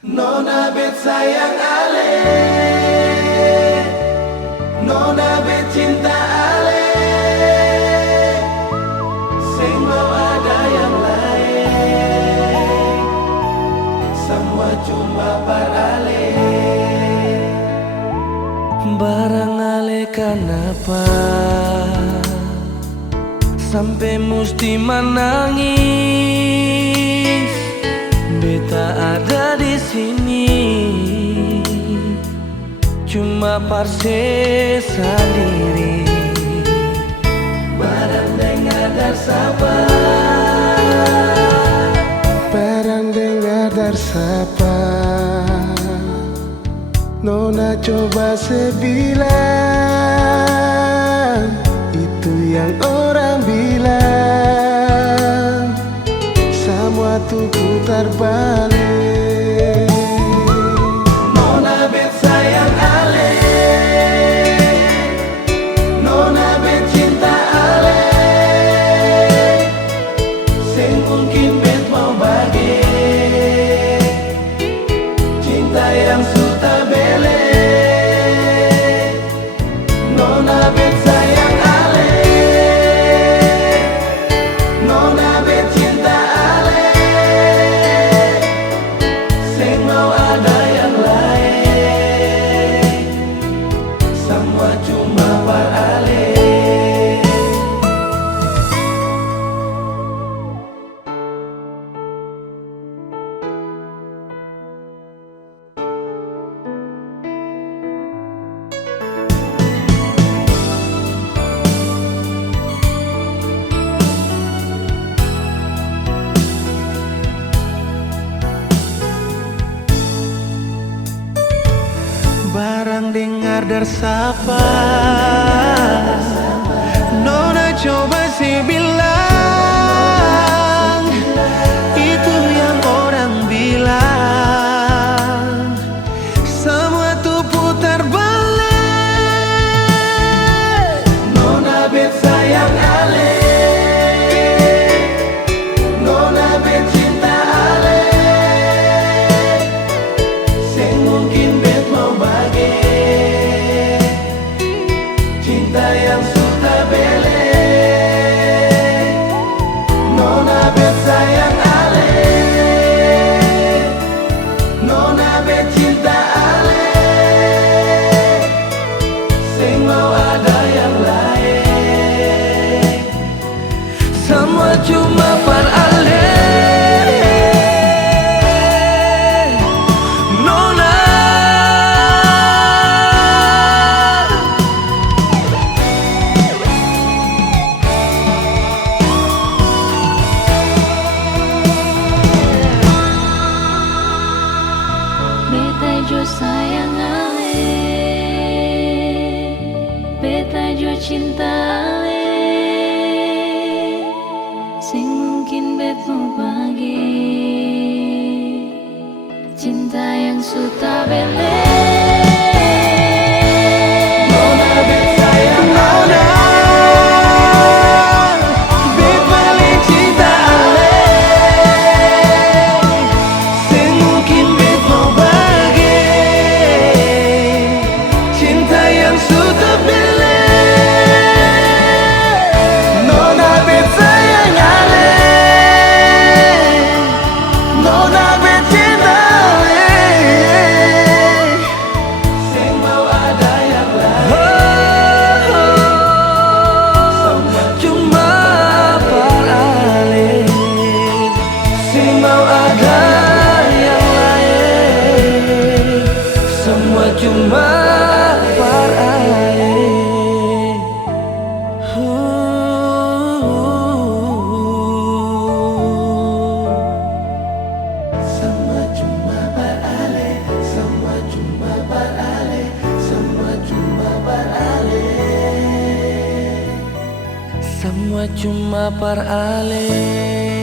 Nona bet sayang ale, Nona bet cinta ale, sing mau ada yang lain, semua cuma par ale. Barang ale kenapa sampai mesti menangis? Beta ada di sini, cuma parse sendiri. Barang dengar dar sapa, Barang dengar dar sapa, Nona coba sebilang, itu yang orang bilang, semua tuh putar balik. Nona bet sayang ale, Nona bet cinta ale, sing mungkin bet mau bagi cinta yang suta bele. Nona bet sayang ale, Nona bet cinta ale, sing mau ada yang lain, semua cuma par ale. Barang dengar dar sapa, Nona coba sih bilang, itu yang orang bilang, semua tuh putar balik. Nona bet sayang ale, Nona bet cinta ale, sing mungkin bet mau bagi cinta yang suta bele. Nona bet sayang ale, Nona bet cinta ale, sing mau ada yang lain, semua cuma par ale. Nona Beta jo sayang ale, beta jo cinta ale, sing mungkin bet mau bagi cinta yang suta bele. Nona bet sayang ale, bet paling cinta ale, sing mungkin bet mau bagi cinta yang suta bele. Nona bet sayang ale, Nona bet cinta ale, sing mau ada yang lain, semua cuma par ale, sing mau ada yang lain, semua cuma par ale. Semua cuma par ale, semua cuma par ale, semua cuma par ale, semua cuma par ale.